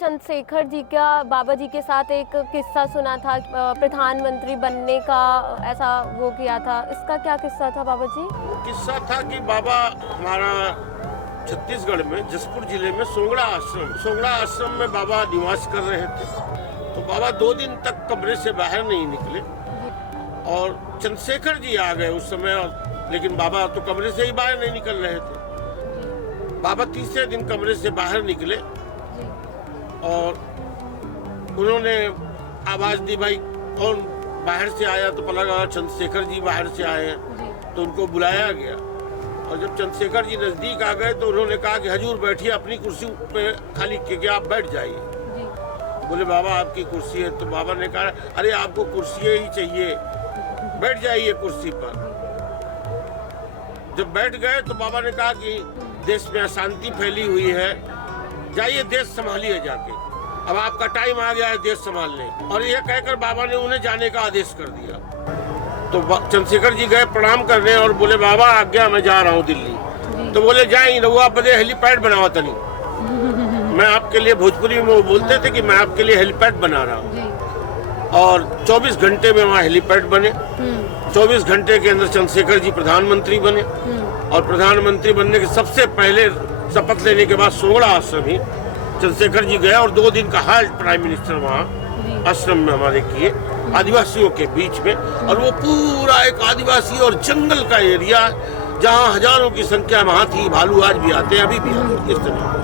चंद्रशेखर जी का बाबा जी के साथ एक किस्सा सुना था, प्रधानमंत्री बनने का ऐसा वो किया था, इसका क्या किस्सा था बाबा जी? किस्सा था कि बाबा हमारा छत्तीसगढ़ में जसपुर जिले में सोंगड़ा आश्रम में बाबा निवास कर रहे थे। तो बाबा 2 दिन तक कमरे से बाहर नहीं निकले और चंद्रशेखर जी आ गए उस समय, लेकिन बाबा तो कमरे से ही बाहर नहीं निकल रहे थे। बाबा तीसरे दिन कमरे से बाहर निकले और उन्होंने आवाज दी, भाई कौन बाहर से आया? तो पता लगा चंद्रशेखर जी बाहर से आए हैं। तो उनको बुलाया गया और जब चंद्रशेखर जी नजदीक आ गए तो उन्होंने कहा कि हजूर बैठिए, अपनी कुर्सी पे खाली के आप बैठ जाइए। बोले बाबा आपकी कुर्सी है। तो बाबा ने कहा अरे आपको कुर्सी ही चाहिए, बैठ जाइए कुर्सी पर। जब बैठ गए तो बाबा ने कहा कि देश में अशांति फैली हुई है, जाइए देश संभालिए जाके, अब आपका टाइम आ गया है देश संभालने। और यह कहकर बाबा ने उन्हें जाने का आदेश कर दिया। तो चंद्रशेखर जी गए प्रणाम करने और बोले बाबा आज्ञा, मैं जा रहा हूँ दिल्ली। तो बोले जाए रहुआ बदे हेलीपैड बनाओ तनी। मैं आपके लिए, भोजपुरी में वो बोलते थे कि मैं आपके लिए हेलीपैड बना रहा हूँ। और 24 घंटे में वहाँ हेलीपैड बने। 24 घंटे के अंदर चंद्रशेखर जी प्रधानमंत्री बने और प्रधानमंत्री बनने के सबसे पहले शपथ लेने के बाद सोंगड़ा आश्रम ही चंद्रशेखर जी गए और 2 दिन का हाल्ट प्राइम मिनिस्टर वहाँ आश्रम में हमारे किए, आदिवासियों के बीच में। और वो पूरा एक आदिवासी और जंगल का एरिया जहाँ हजारों की संख्या में हाथी भालू आज भी आते हैं, अभी भी आते हैं इस तरह।